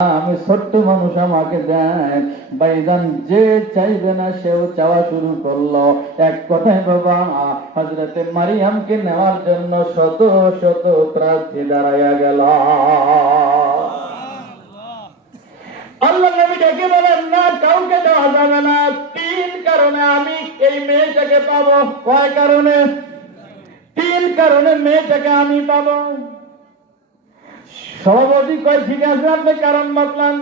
আমি ছোট্ট মানুষ, আমাকে দেন। ভাইজান যে চাইবে না সেও চাওয়া শুরু করলো। এক কথায় বাবা, হযরতে মারিয়ামকে নেওয়ার জন্য শত শত প্রার্থী দাঁড়াইয়া গেল। আল্লাহ নবী ডেকে বলেন, না, কাউকে দেওয়া যাবে না। তিন কারণে আমি এই মেয়েটাকে পাবো। কয় কারণে? তিন কারণে মেয়েটাকে আমি পাবো। সভাপতি কয়, ঠিক আছে, আপনি কারণ বললেন।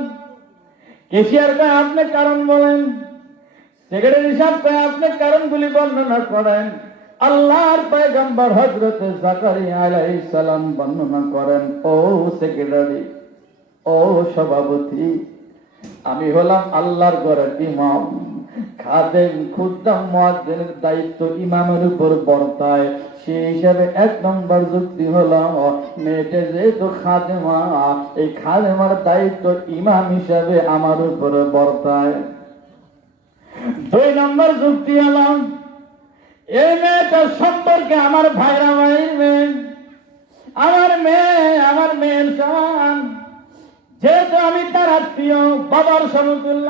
কেশিয়ার কয়, আপনি কারণ বলেন। সেক্রেটারি সাহেব কয়, আপনি কারণগুলি বর্ণনা করেন। আল্লাহর পয়গম্বর হযরত জাকারিয়া আলাইহিস সালাম বর্ণনা করেন, ও সেক্রেটারি, ও সভাপতি, আমি হলাম আল্লাহর ঘরের ইমাম। খাদেম, খুদ্দাম, মুয়াজ্জিনের দায়িত্ব ইমামের উপর বর্তায়। সেই হিসাবে এক নম্বর যুক্তি হলো, মেয়েটা যেহেতু খাদেমা, এই খাদেমার দায়িত্ব ইমাম হিসাবে আমার উপরে বর্তায়। দুই নম্বর যুক্তি হলো, এই মেয়েটার সম্পর্কে আমার ভাইরা ভাইবে, আমার মেয়ের সমান। যেহেতু আমি তার আত্মীয়, বাবার সমতুল্য,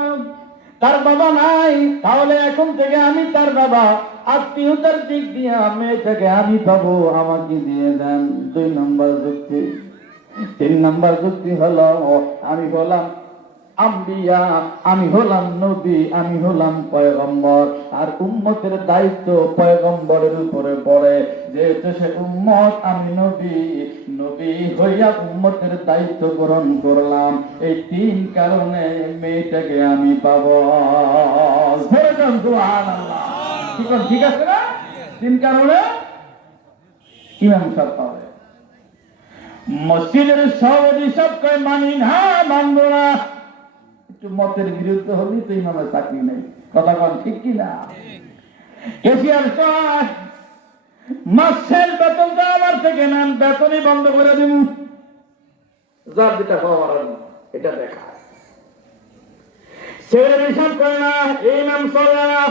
তার বাবা নাই, তাহলে এখন থেকে আমি তার বাবা। আত্মীয়তার দিক দিয়ে মেয়েটাকে আমি পাবো, আমাকে দিয়ে দেন। দুই নম্বর যুক্তি। তিন নম্বর যুক্তি হলো, আমি হলাম আম্বিয়া, আমি হলাম নবী, আমি হলাম পয়গম্বর, আর উম্মতের দায়িত্ব পয়গম্বরের উপরে পড়ে। যেহেতু সে উম্মত, আমি নবী, নবী হইয়া উম্মতের দায়িত্ব গ্রহণ করলাম। এই তিন কারণে মেয়েটাকে আমি পাবো। সুবহানাল্লাহ। ঠিক আছে না? তিন কারণে ইমাম সাহেব পাবে। মসজিদের সভাপতি সব কয়, মানি না, মানবো না। একটু মতের বিরুদ্ধে হলেই তো ইমামের চাকরি নেই। কথা কন ঠিক কিনা? কেশিয়ার কয়, মাসের বেতনটা আমার থেকে নেন, বেতনই বন্ধ করে দিব। যার যেটা হওয়ার এটা দেখা। ছেলে হিসাব করে না, এই নাম চলে না,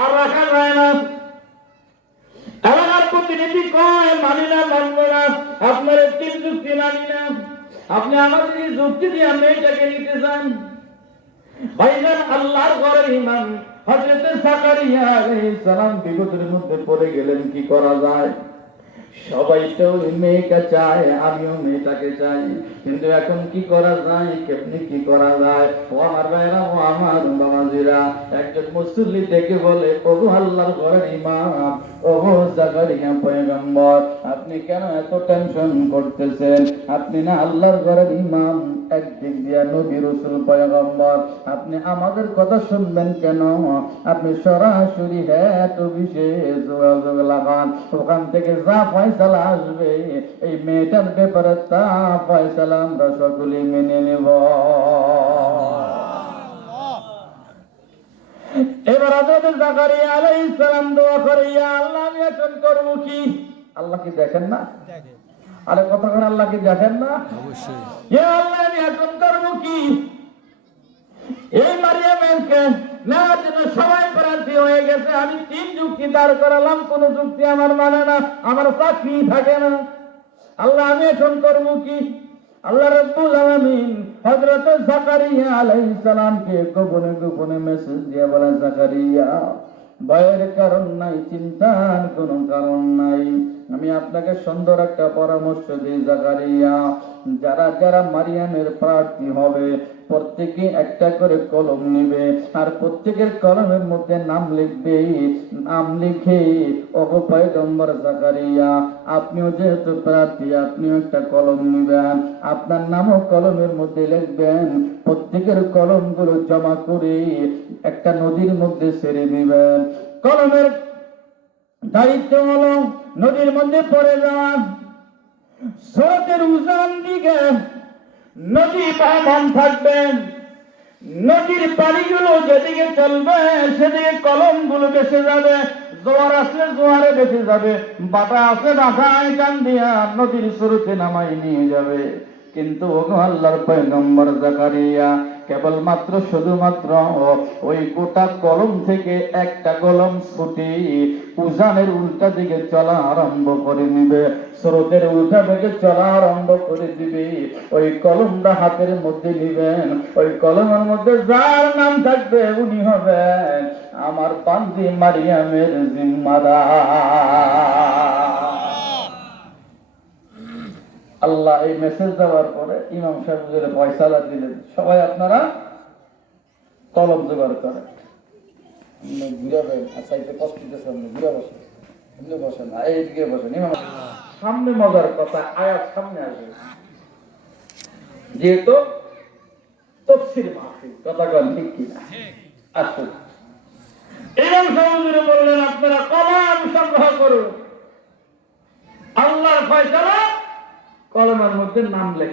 আর রাখা যায় না। এলাকার প্রতিনিধি কয়, মানি না, মানবো না, আপনার তিন যুক্তি মানি না। আপনি আমাদের এই যুক্তি দিয়ে মেয়েটাকে নিতে চান। ভাইজান, আল্লাহর ঘরের ইমাম হযরত জাকারিয়া আলাইহিস সালাম বিপদের মধ্যে পড়ে গেলেন। কি করা যায়? সবাই তো মেয়েকে চায়, আমিও মেয়েটাকে চাই, কিন্তু এখন কি করা যায়? কেমনি কি করা যায়? ও আমার ভাইরা, ও আমার বাবাজিরা, একজন মুসল্লি থেকে বলে, ও আল্লাহর ঘরের ইমাম, ও জাকারিয়া পয়গম্বর, আপনি কেন এত টেনশন করতেছেন? আপনি না আল্লাহর ঘরের ইমাম, একদিক দিয়া নবী রাসূল পয়গম্বর, আপনি আমাদের কথা শুনবেন কেন? আপনি সরাসরি হেড অফিসে যোগাযোগ লাগান। ওখান থেকে যা ফয়সালা আসবে এই মেয়েটার ব্যাপারে, তা ফয়সালা আমরা সকলে মেনে নেব। এবার হযরত জাকারিয়া আলাইহিস সালাম দোয়া করে, ইয়া আল্লাহ, আমি এখন করব কি? আল্লাহ কি দেখেন না? আরে কথা করে, আল্লাহ কি দেখেন না? অবশ্যই। ইয়া আল্লাহ, আমি এখন করব কি? এই মারিয়ামকে নেওয়ার জন্য সবাই প্রার্থী হয়ে গেছে। আমি তিন যুক্তি দাঁড় করালাম, কোন যুক্তি আমার মানে না, আমার চাকরি থাকে না। আল্লাহ, আমি এখন করব কি? আল্লাহ রাব্বুল আলামিন হযরত জাকারিয়া আলাইহিস সালামকে গোপনে গোপনে মেসেজ দিয়ে বলে, জাকারিয়া, ভয়ের কারণ নাই, চিন্তার কোনো কারণ নাই। আমি আপনাকে সুন্দর একটা পরামর্শ দিই জাকারিয়া, যারা যারা মারিয়ামের প্রার্থী হবে প্রত্যেকে একটা করে কলম নেবে, আর প্রত্যেকের কলমের মধ্যে নাম লিখবে। নাম লিখে, ওগো পয়গম্বর জাকারিয়া, আপনিও যেহেতু প্রার্থী, আপনিও একটা কলম নেবেন, আপনার নামও কলমের মধ্যে লিখবেন। প্রত্যেকের কলমগুলো জমা করে একটা নদীর মধ্যে ছেড়ে দিবেন। কলমের দায়িত্ব হলো নদীর মধ্যে পড়ে যাওয়া। স্রোতের উজান দিকে নদী বাহমান থাকবেন, নদীর পানিগুলো যেদিকে চলবে সেদিকে কলমগুলো বেঁচে যাবে। জোয়ার আসলে জোয়ারে বেঁচে যাবে, বাটা আসলে বাটায় টান দিয়া নদীর স্রোতে নামাই নিয়ে যাবে। কিন্তু ওগো আল্লাহর পয়গম্বর জাকারিয়া, কেবলমাত্র শুধুমাত্র ওই গোটা কলম থেকে একটা কলম ছুটি উজানের উল্টা দিকে চলা আরম্ভ করে দিবে, স্রোতের উল্টা দিকে চলা আরম্ভ করে দিবে। ওই কলমটা হাতের মধ্যে নিবেন, ওই কলমের মধ্যে যার নাম থাকবে উনি হবেন আমার বান্দি মারিয়ামের জিম্মাদার। আল্লাহ এই মেসেজ দেওয়ার পরে ইমাম সাহেবের ফয়সালা দিলেন, সবাই আপনারা কলম জোগাড় করেন। ঘুরাবেন, আচ্ছা এটা কষ্ট দিতেছে, ঘুরে বসেন, এমনি বসেন না, এইদিকে বসেন। ইমাম সামনে মজার কথা, আয়াত সামনে আসবে, যেহেতু তাফসীর মাহফিল, কথা বলেন ঠিক কিনা? আসুন, ইমাম সাহেব বললেন আপনারা কলম সংগ্রহ করুন, আল্লাহর ফয়সালা কলমের মধ্যে নাম লেখা।